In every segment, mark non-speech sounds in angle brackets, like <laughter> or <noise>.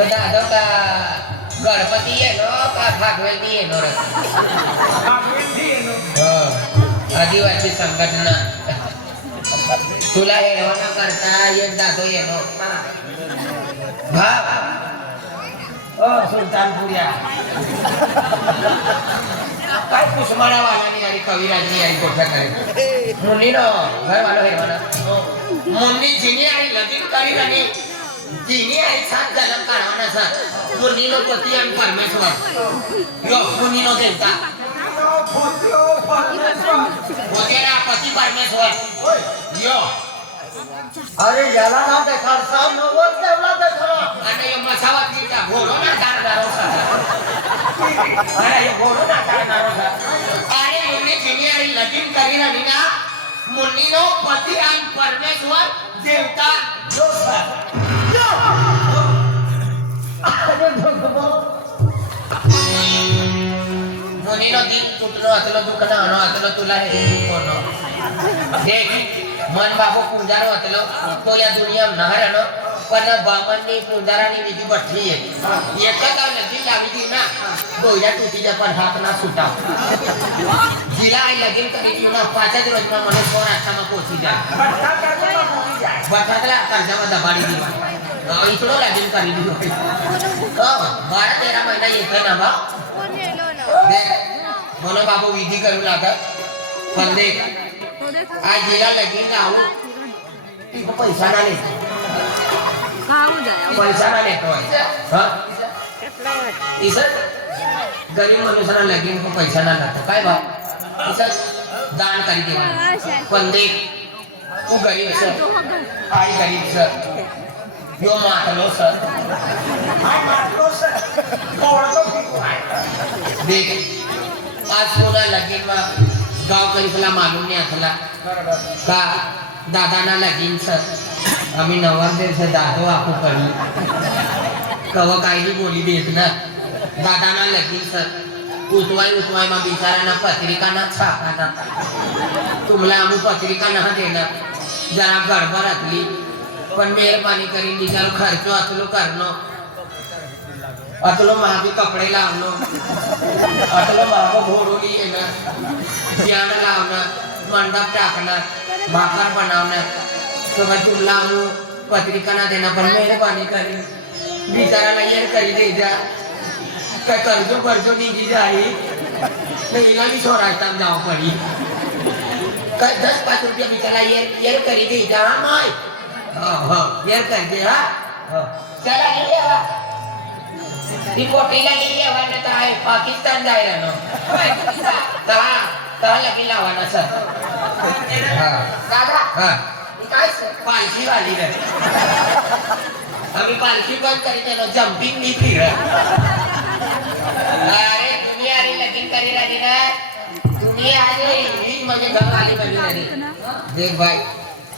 तो दादा का गणपती येनो का भागवती येनो रे हो आदिवासी संघटना तुला हेरवाना करता एक जातो येनो भाव ओ सुलतानपुरिया काय कुसमाना वाला आणि कविराजनी आणि कोठा करे मुन्नी नो घर वालो हेरवाना मुन्नी जिनी आणि लगीन करी आणि जिनी आणि सात जन्म काढवाना सर मुन्नी नो पती आणि परमेश्वर यो मुन्नी नो देवता वगैरे पती परमेश्वर यो अरे याला ना देखा साहेब नव्वद देवला देखा आणि यो मसावातलीचा घोडो ना काढणारो सर अरे यो घोडो ना काढणारो सर अरे मुन्नी जिनी आणि लगीन करी आणि ना मुन्नी नो पती आणि परमेश्वर देवता यो सर। मुनीनो दिन तुटलो अतलो दुखणं अनो अतलो तुला हे दुखणं देख मन बाबू पूंजार अतलो तो या दुनिया नहर अनो पण बामननी पूंजारानी विधी बठली आहे एका का लगीन लावी ती ना डोया तुटीच्या पण हात ना सुटा जिला आई लगीन करी ती ना पाचच रोज में मने फोन आसामा पोची जा बठातला कर्जामा दबाडी दी इकडं लगीन करी दी होती बारा तेरा महिना येतोय ना बा म्हणून बाबू विधी करू लागत पण देख आज जिला लगीन लावून तिथं पैसा ना लेतो पैसा ना लेतोय हा इथं गरीब मनुष्याला लगीन को पैसा ना लागतो काय बा इथं दान करी दे पण देख तू गरीब सर सर यो मातलो सर देख आज पुन्हा लगीन માં गाव करीसला मालूम नहीं असला का दादाना लगीन सर आम्ही नवरदेव से दादो आपू करी कव नाही बोली देत ना दादाना लगीन सर उतवाय उतवाय मा बिचाराना पत्रिका ना छापाना तुमला आम्ही पत्रिका ना देणार जरा गडबड असली पण मेहरबानी करीन बिचारो खर्च असलो करणं अतलो महागे कपडे लावणं अतलो महाग घोडोली येणं ज्ञान लावणं मंडप टाकणं भाकर बनवणं सगळं तुमला आणू पत्रिका ना देणं पण मेहरबानी करी बिचाराला येर करी दे जा. काय कर्जो कर्जो निघी जाई. नाही हिला मी सोडायचा जाव पडी. काय दस पाच रुपया बिचारा येर येर करी दे जा हा माय हो. हो येर कर दे हा. हो. चला ये हा. ती पोटीला गेली आव्हान तर आहे पाकिस्तान जायला नो. तहा तहा लगी लावाना सर. दादा काय पालखी वाली रे. आम्ही पालखी बंद करीत आहे जम्पिंग नी फिर अरे दुनिया आली लगीन करी राहिली ना. दुनिया आली ही म्हणजे घर आली राहिली देख भाई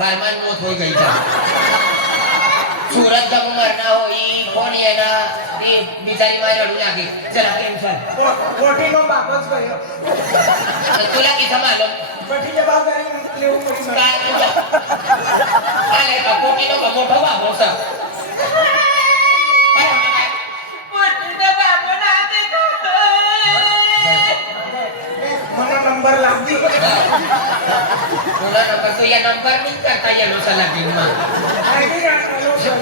વારમાં મોત થઈ ગઈ છે. સુરત કા કુમાર ના હો કોણ એના એ બિચારી મારે રડું લાગે. જરા કેમ છે? કોઠી નો બાપ ગયો. તુલા કી સમાલો કોઠી જે બાપ કરી લેવું પડી સર આ લે નો મોટો બાપ नंबर तो या नंबर नाही करता येलो सला बिन मग आयडी आलो सर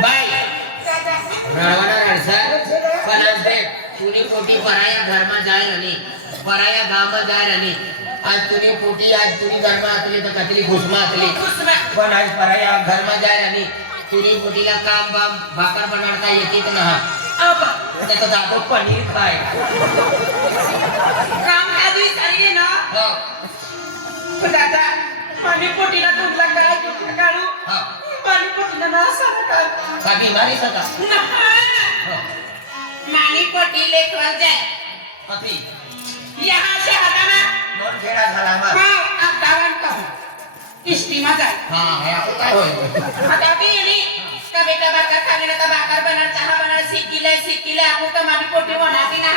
बाय पोटी पराया घरमा जाय रनी पराया गावमा जाय रनी आज तुरी पोटी आज तुरी घरमा असली तर कतली घुसमा असली पण आज पराया घरमा जाय रनी तुरी पोटीला काम बाम भाकर बनवता येतीच ना त्याचं दादो पनीर खाय काम चालली ना हो, पण दादा पाणी पोटीला तुटला काय? तुटला काढू? हो. पाणी पोटीला ना सारा काढ का बिमारीच होता <laughs> हो. नानी पोटी लेखवल जाय अति यहाँ से हटाना दोन खेळा झाला मग हाँ अब दावन कहो किस्ती में जाए हा आपण काय होईल आता ती येली का बेटा भाकर खाने ना भाकर बनर चहा बनर शिकिले शिकिले आपको तो मारी पोटी बनाती ना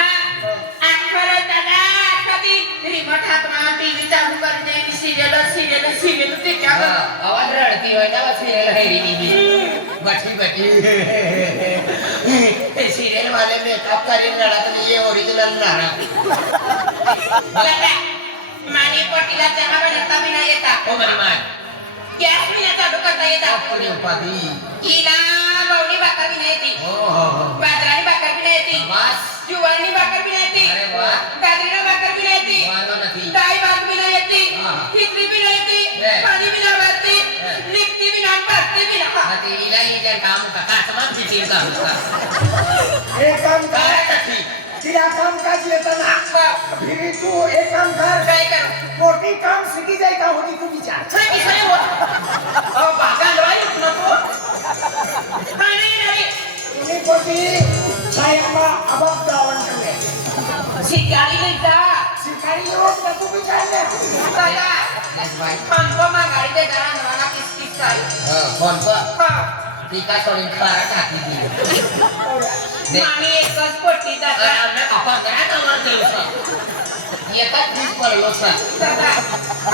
आखर दादा कधी? रिमोट हात मा टीव्ही चालू कर. सिरियल सिरियल सिरियल ते क्या हा, आवाज रडती होय ना सिरियल हेरी मी बठी बठी ते सिरियल वाले मेकअप करीन रडत नाही ये ओरिजिनल दादा मानी पोटीला चहा बनवता भी नाही येता. ओ मनी माय गॅस भी नाही चालू करता येता. आपली उपाधी. हिला काम का काचमाच पिटीर का हुसका एक काम काय कर नथी तिला काम काज येतं ना फिरी तू एक काम कर काय करू मोठी काम शिकी जाय का होती तू विचार सगळी किसरे होत अहो बागा लवाई नको पाणी नाही तुम्ही पोटी छायामा अबाब दावण करले शिकारी नाही जा शिकारी येऊन का तू विचारले दादा Yes, बाई. हमको मा गाडी दे जरा नवाना किस किस काय हो, कोण का? हा ती का सोडून खारा टाकली ती दे. मामी एकच पोटी अरे, दादा आमने पप्पा गया ना वर देवसा. एकाच दिस पडलो सा. दादा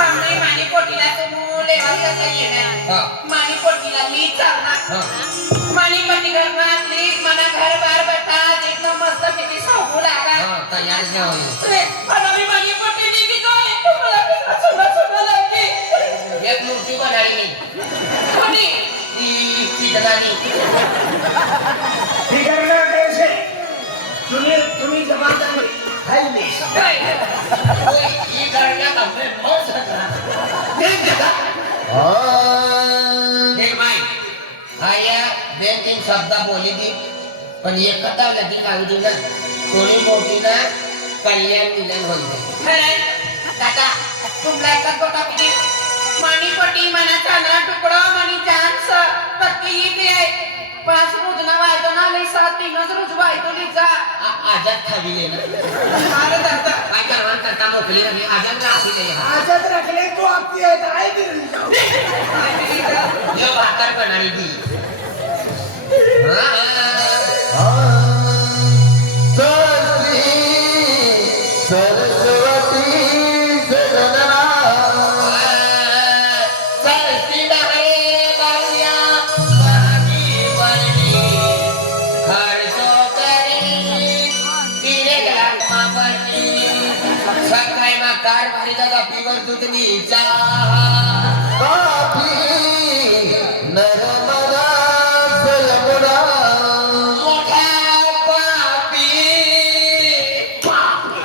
हमने मानी पोटीला तू लेवाली आता येणार. मानी पोटीला मी चालणार मानी पटी घरनातली मना घर बार बटा जिथं मस्त किती सांगू लागा हा, तयार मानी पोटी तुम्हाला एक मूर्ती मी कोणी ती चितलानी फिकर ना कैसे? तुम्ही तुम्ही जबाबदारी है नहीं। काय ओय, ही करण्यात आपले बहुत सगळा. देख जगा. देख बाई आया दोन तीन शब्द बोली दी पण एक कथा लगी काय होती ना थोडी मोठी ना कल्याण मिलन होईल खरंय दादा तुमला एकच गोटा किती मानी पटी मना चांदरा तुकडा मनी चान्स पक्की येते आहे. पाच रुजना वायतो ना लई सात तीनच रुज वायतो लिजा आ- आजाद खाविले ना. अरे दादा काय करणार करता मोकली ना मी आजाद राखीले हा. आजत रखले तो आपकी है आई गिर जाओ यो भाकर बनाडी ती. हा. सकाळी मा कार भारीचा गप्पीवर दुधनी चहा मोठा पापी पापी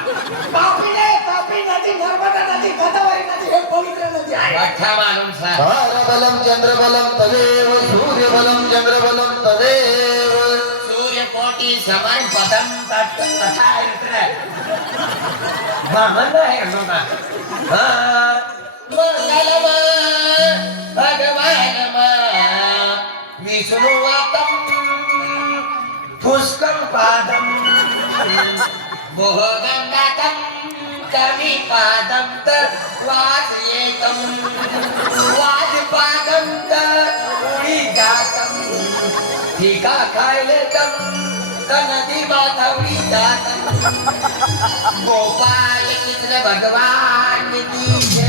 सूर्यकोटी समान पदम तत् तथा इत्र ब्राह्मण आहे लोका मंगलम भगवान विष्णु वातम पुष्कम पादम नदी माधवी जातम गोपाल कृष्ण भगवान की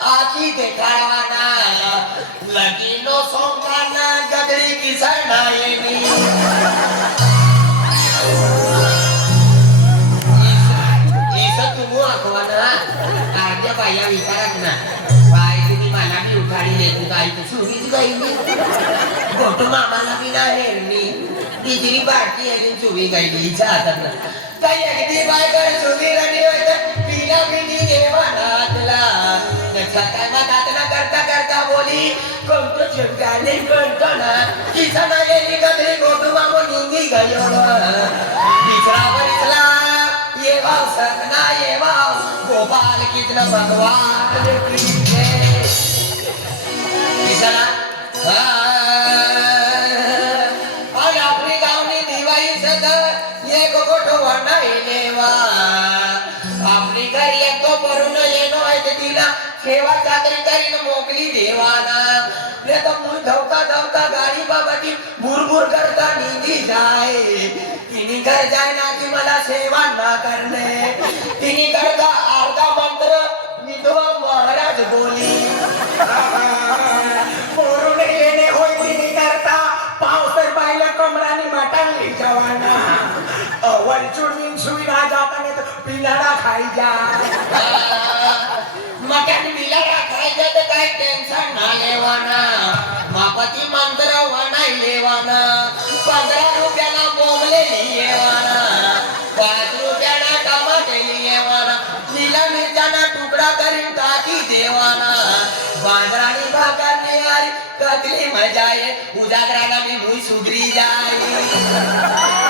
तिला आखी देखाडवाना लगीनो सोंकाना गदडी किसना येणी इसं तुम्ही आखवाना अर्ध्या बाया विचारत ना बाय तुम्ही मला बी उठाडी देतो काय तू सुरीच बाई मी. फोटो मामाला बी नाही. हेरणी तिची बारकी अजून चुवी गायली हिच्या हातात ना काही अगदी बाय कर चुवी रणी छताना करता करता बोली कोणतो शेवटाने कोणतो ना तिचा ना गेली गयो बिचरावर इथला ये वाव सगना गोपाल कितना भगवान कृष्ण जय ने धावता धावता गाडी बाबाची बुरबुर करता निघी जाय. तिने घर जाय ना की मला सेवा ना करणे. तिने करता अर्धा मंत्र विधवा महाराज बोली. पोरून येणे होय तिने करता. पावसर पाहिलं कमराने मटांगली जवाना. अवल चुडमीन सुविधा जाताने तर पिलाडा खाई जा मटन खाई जा तर काही टेन्शन ना लेवाना. मापती मंत्र वनाई लेवाना पंधरा रुपयाला बोंबलेली येवाना. पाच रुपयाला टमाटे येवाना. लिला मिरच्याना तुकडा करीन टाकी देवाना. बांद्रानी भाकरने आली कतली मजा ये उजागराला मी भुई सुधरी जाई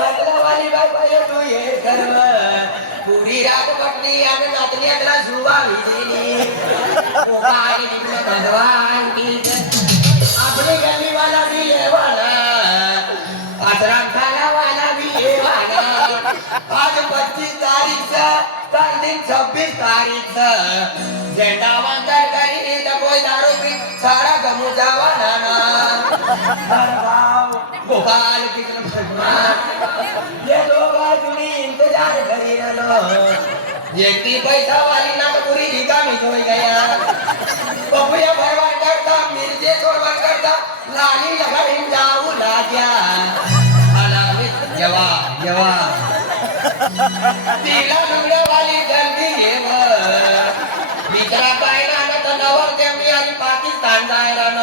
बदलावाली बाई तू ये सर्व पुरी रात पटली आणि नातल्याला झुवा विजेली कोकाई निकल भगवान की आपली गली वाला झेंडा वांतर करी कोई दारू पी. सारा गमू जावा नाना. गोपाल कृष्ण भगवान ये लोग आज उन्हीं इंतजार करी रहो जेती पैसा वाली ना तो पूरी रिकामी होई गया. बबुया भरवान करता मिर्जे छोड़वान करता लाली लगाई जाऊ लाग्या अनामित जवा जवा तिला लुगड्या वाली जल्दी येव. बिचारा पाहिला ना तर नवर देवणी आणि पाकिस्तान जायला न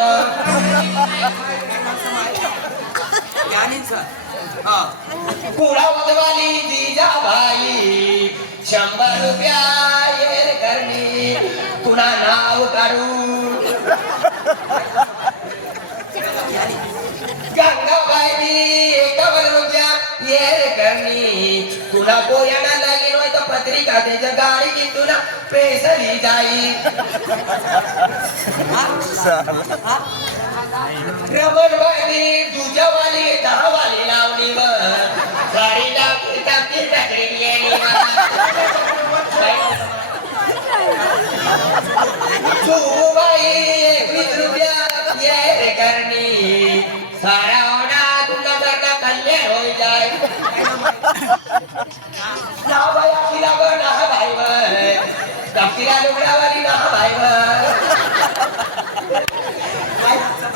पुढा वाली जिजा भाई शंभर रुपया करणी. तुला नाव काढू गंगाबाई एकावर रुपया येर करणी. तुला पोयाना लागेल होय तर पत्रिका त्याच्या गाडी की तुला पेसली जाई रबरवाली दुजावाली दहावाली लावली बाई रुपया ये करणी. सारा होना तुला करता कल्याण होई जाय. ना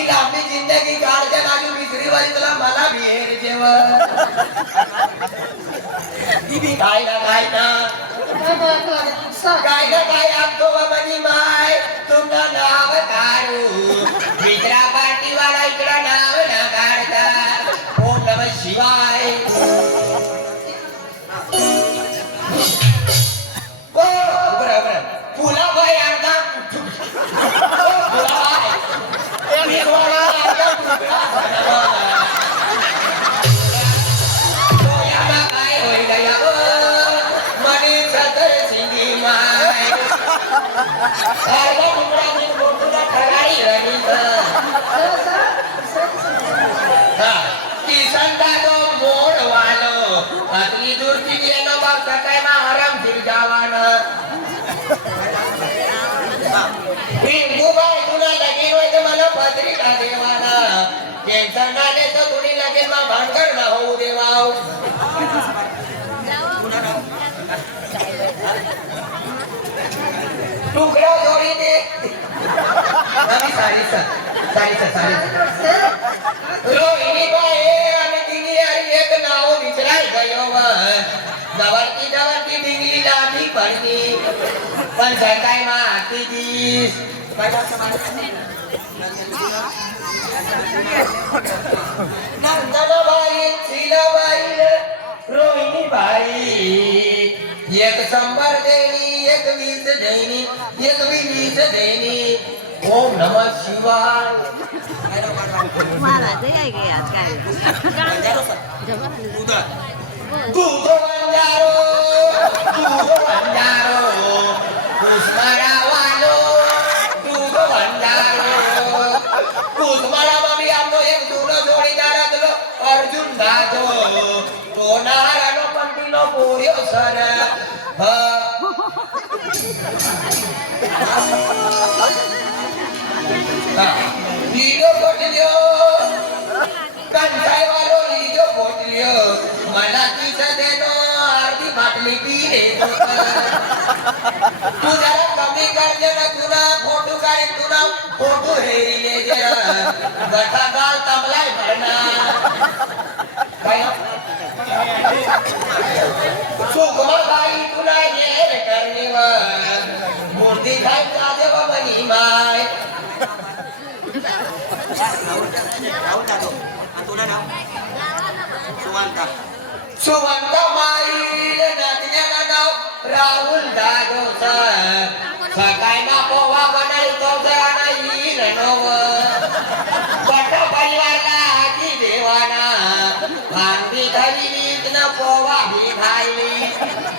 पक्की लांबी जिंदगी काढच्या नाजू विसरी वाली तुला मला भी हेर जेव काय ना काय ना? काय ना काय मनी माय नाव लगेच मा ना होऊ देवाव तुकड्या जोडी दे आम्ही साडीचा साडीचा साडीचा रोहिणी बाय आणि तिने आणि एक नाव विचाराय गयो जवळती जवळती डिंगली लाठी पडली. पण सकाळी मा हाती दिस नंदनबाई शिलाबाई रोहिणी बाई एक शंभर देणी एक वीस देणी एक वीस देणी ओम नमः शिवाय महाराज आहे की आज काय दूध बंजारो दूध बंजारो तो नारानो पंटीनो पोर्यो सर ह हा. लिहिलो पटल्यो कंटाय वालो लिहिलो पटल्यो मला तिचं देनो अर्धी बाटली पी देतो तू जरा कमी करजे ना तुला फोटो काढे तुला फोटो हेरिले जरा गठा गाल तबलाय भरणार काय सुगमा बाई तुला येर करणीवर मूर्ती खायचा देवा बनी माय सुमंत माईल नदीला नाव राहुल दादोचा सकाळी ना पोवा बनाई बनायचो जरा नाही रणव पट परिवारला आजी देवाना भांडी धरली न पोवा भी खायली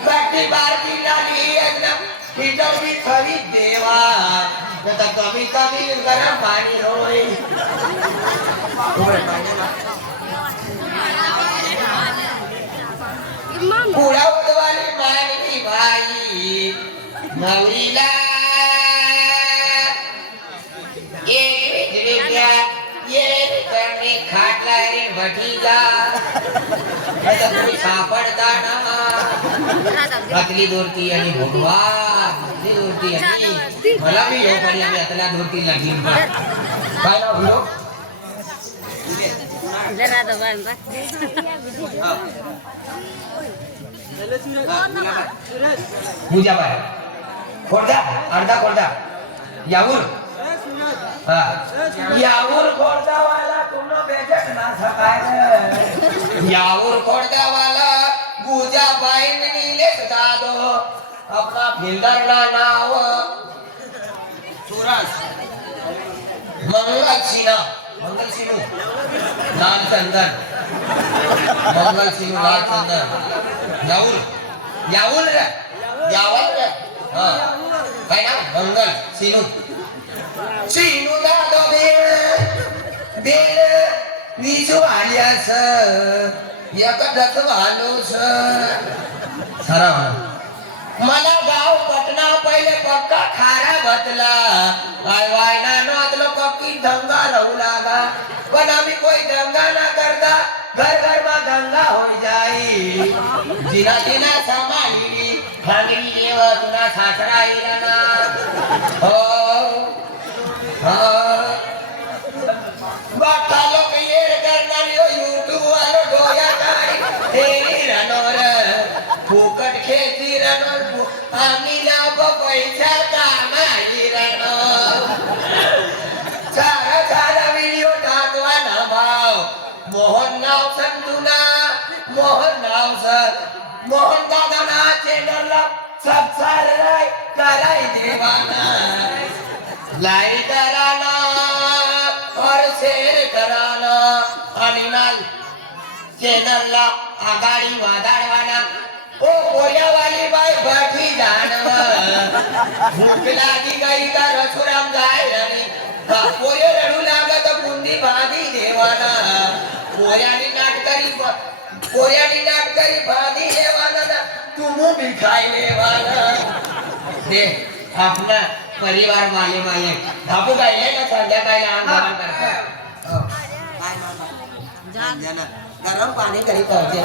बट्टी बारकी लागली एकदम खिचडी खरी देवा तर कमी कमी गरम पाणी होय कुळावतवाली मानवी बाई नवरीला खाटला रे भटीजा आता तुम्ही सापडता ना अकली दोरती आणि भोगवा अकली दोरती आणि मला बी. येऊ पण आम्ही अतला दोरती लागली काय नाव हिरो जरा तो बंद पूजा बाय कोणता अर्धा कोणता यावर हा। यावर कोणतावाला तुमनं बेजट ना सकाळ यावर कोणतावाला पूजा बाई नीले दादो अपना फिल्डर ना नाव। मंगल सिन्हा मंगल सिन्हू लाल चंदन मंगल सिन्हू लाल चंदन याऊल याऊल रे. यावल रे. हा. काय ना मंगल. सिन्हू सिन्हू दादो बेळ बेळ विजू आल्यास एकच वालोस. खरा म्हणा. मला गाव पटना पहिले पक्का खारा बतला. वाय वाय ना नोतलो की दंगा रहू लागा. पण आम्ही कोई दंगा ना करता घर घर मा गंगा हो जाई. जिना तिना सांभाळली भागली देव तुला सासरा चॅनलला आघाडी वादाडवाना. ओ कोल्यावाली बाई बाठी जानव भूक लागी गाई का रसुराम जाय आणि पोरे रडू लागत बुंदी बांधी देवाना. पोऱ्यानी नाटकरी पोऱ्यानी नाटकरी बांधी देवाना ना. तुमू भी खाई लेवाना. दे आपला परिवार माले माले बापू काय ना संध्याकाळी करतात ગરમ પાણી કરી પહોંચે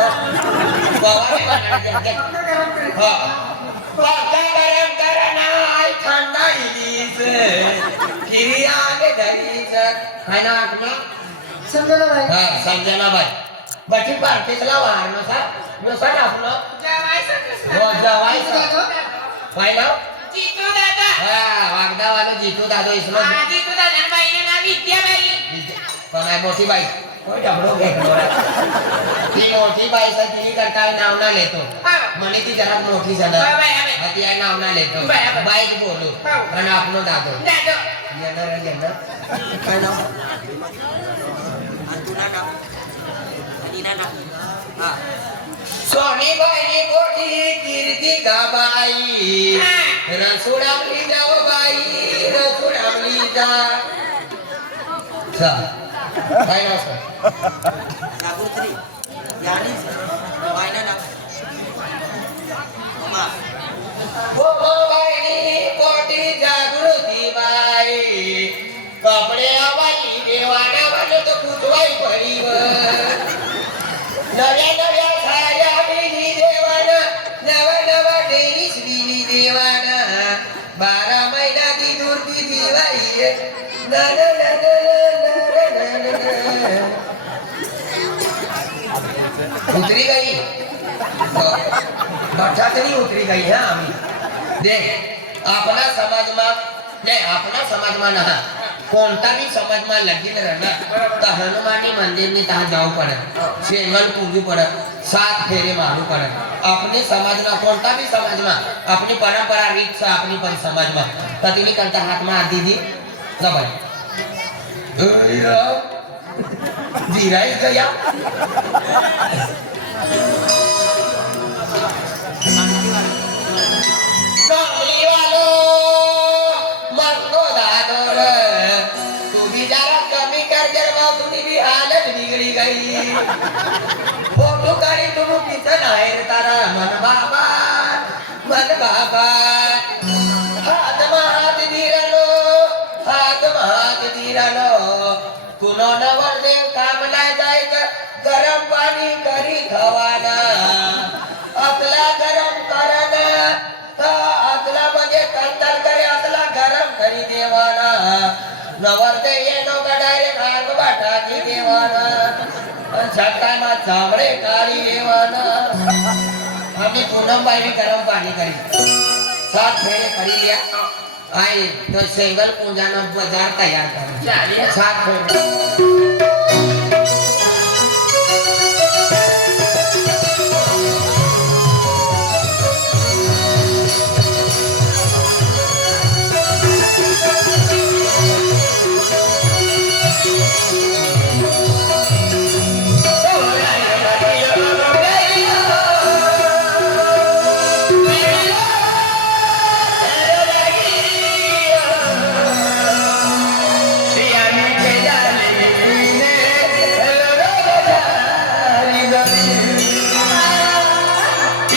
ગરમ કરનાય ઠંડા ઇલીસ કિરિયાને ધરી છે. ખાના આગમાં સમજલા ભાઈ હા સમજલા ભાઈ બચી પાર્ટીસલા વારનો સા નો સા આપનો જવાય સા કૃષ્ણ. જવાય સા ભાઈ લાવ જીતુ દાદા. હા વાગદા વાળો જીતુ દાદા ઇસ્લામ હા જીતુ દાદા ભાઈ ના વિદ્યાબાઈ પણ આ મોટી બાઈ. કોઈ ના લેતો. મને થી જરાક મોટી જણા અત્યારે લેતો. બાઈક બોલો. આપનો દાદો. સોની બાઈ ની કોઠી કીર્તિ રસોડા ની જાઓ રસોડા ની જા. Nagutri. Yanis. Kumain na Kuma. કોટી જાગૃતિ ભાઈ કપડે ભઠાક ની ઉતરી ગઈ હા આમી દે આપણા સમાજમાં ને આપણા સમાજમાં ના કોણતા બી સમાજમાં લગીને રહેના તો હનુમાનની મંદિરની ત્યાં જવું પડે સેવન પૂજવું પડે સાત ફેરે મારવું પડે આપણી સમાજના કોણતા બી સમાજમાં આપણી પરંપરા રીત છે આપણી પણ સમાજમાં પતિની કરતા હાથમાં આ દીધી જબર ધીરાઈ ગયા फोटो काढी तुम्ही पिछन नाही तारा. मन बाबा मन बाबा. વાત સાંભળે કાળી એવાના અમે પૂનમભાઈ ને ગરમ પાણી કરી. સાત ફેરે કરી લે આય તો સેંગલ પૂજાનો બજાર તૈયાર કર્યો. સાત ફેરે.